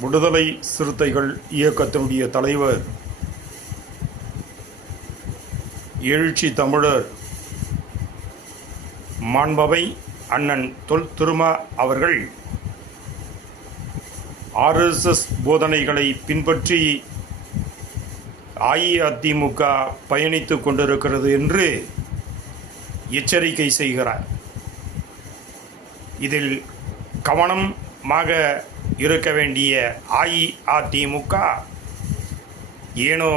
விடுதலை சிறுத்தைகள் இயக்கத்தினுடைய தலைவர் எழுச்சி தமிழர் மாண்பவை அண்ணன் தொல் திருமா அவர்கள் RSS போதனைகளை பின்பற்றி அஇஅதிமுக பயணித்துக் கொண்டிருக்கிறது என்று எச்சரிக்கை செய்கிறார். இதில் கவனமாக இருக்க வேண்டிய அஇஅதிமுக ஏனோ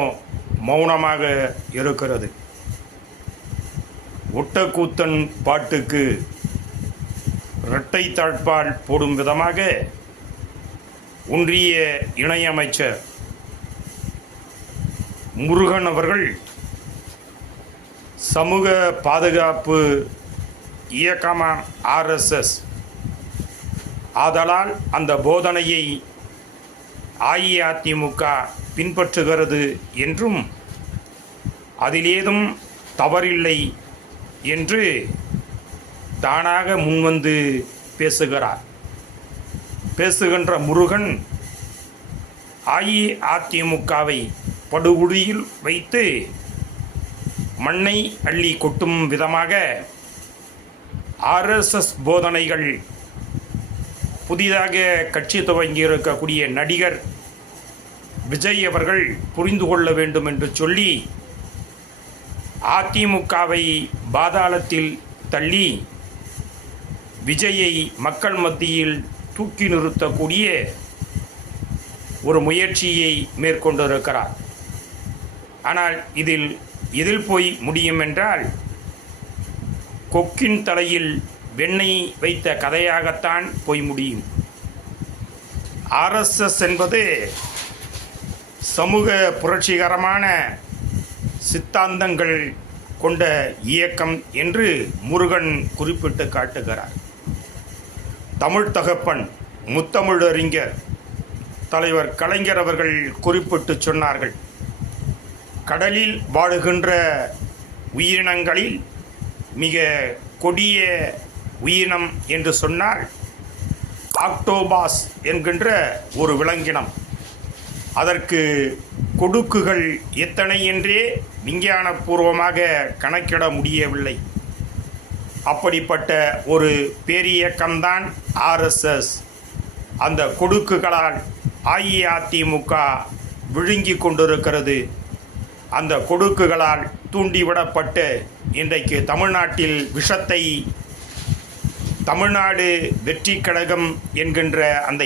மௌனமாக இருக்கிறது. ஒட்டக்கூத்தன் பாட்டுக்கு இரட்டை தாழ்பால் போடும் விதமாக ஒன்றிய இணையமைச்சர் முருகன் அவர்கள் சமூக பாதுகாப்பு இயக்கமான RSS ஆதலால் அந்த போதனையை அஇஅதிமுக பின்பற்றுகிறது என்றும் அதில் ஏதும் தவறில்லை என்று தானாக முன்வந்து பேசுகின்ற முருகன் அஇஅதிமுகவை படுகுழியில் வைத்து மண்ணை அள்ளி கொட்டும் விதமாக RSS போதனைகள் புதிதாக கட்சி துவங்கியிருக்கக்கூடிய நடிகர் விஜய் அவர்கள் புரிந்து கொள்ள வேண்டும் என்று சொல்லி அதிமுகவை பாதாளத்தில் தள்ளி விஜயை மக்கள் மத்தியில் தூக்கி நிறுத்தக்கூடிய ஒரு முயற்சியை மேற்கொண்டிருக்கிறார். ஆனால் இதில் போய் முடியும் என்றால் கொக்கின் தலையில் வெண்ணெய் வைத்த கதையாகத்தான் போய் முடியும். RSS என்பது சமூக புரட்சிகரமான சித்தாந்தங்கள் கொண்ட இயக்கம் என்று முருகன் குறிப்பிட்டு காட்டுகிறார். தமிழ் தகப்பன் முத்தமிழறிஞர் தலைவர் கலைஞர் அவர்கள் குறிப்பிட்டு சொன்னார்கள், கடலில் வாழுகின்ற உயிரினங்களில் மிக கொடிய உயிரினம் என்று சொன்னால் ஆக்டோபாஸ் என்கின்ற ஒரு விலங்கினம். அதற்கு கொடுக்குகள் எத்தனை என்றே விஞ்ஞானபூர்வமாக கணக்கிட முடியவில்லை. அப்படிப்பட்ட ஒரு பேரியக்கம்தான் RSS. அந்த கொடுக்குகளால் அஇஅதிமுக விழுங்கி கொண்டிருக்கிறது. அந்த கொடுக்குகளால் தூண்டிவிடப்பட்டு இன்றைக்கு தமிழ்நாட்டில் விஷத்தை தமிழ்நாடு வெற்றி கழகம் என்கின்ற அந்த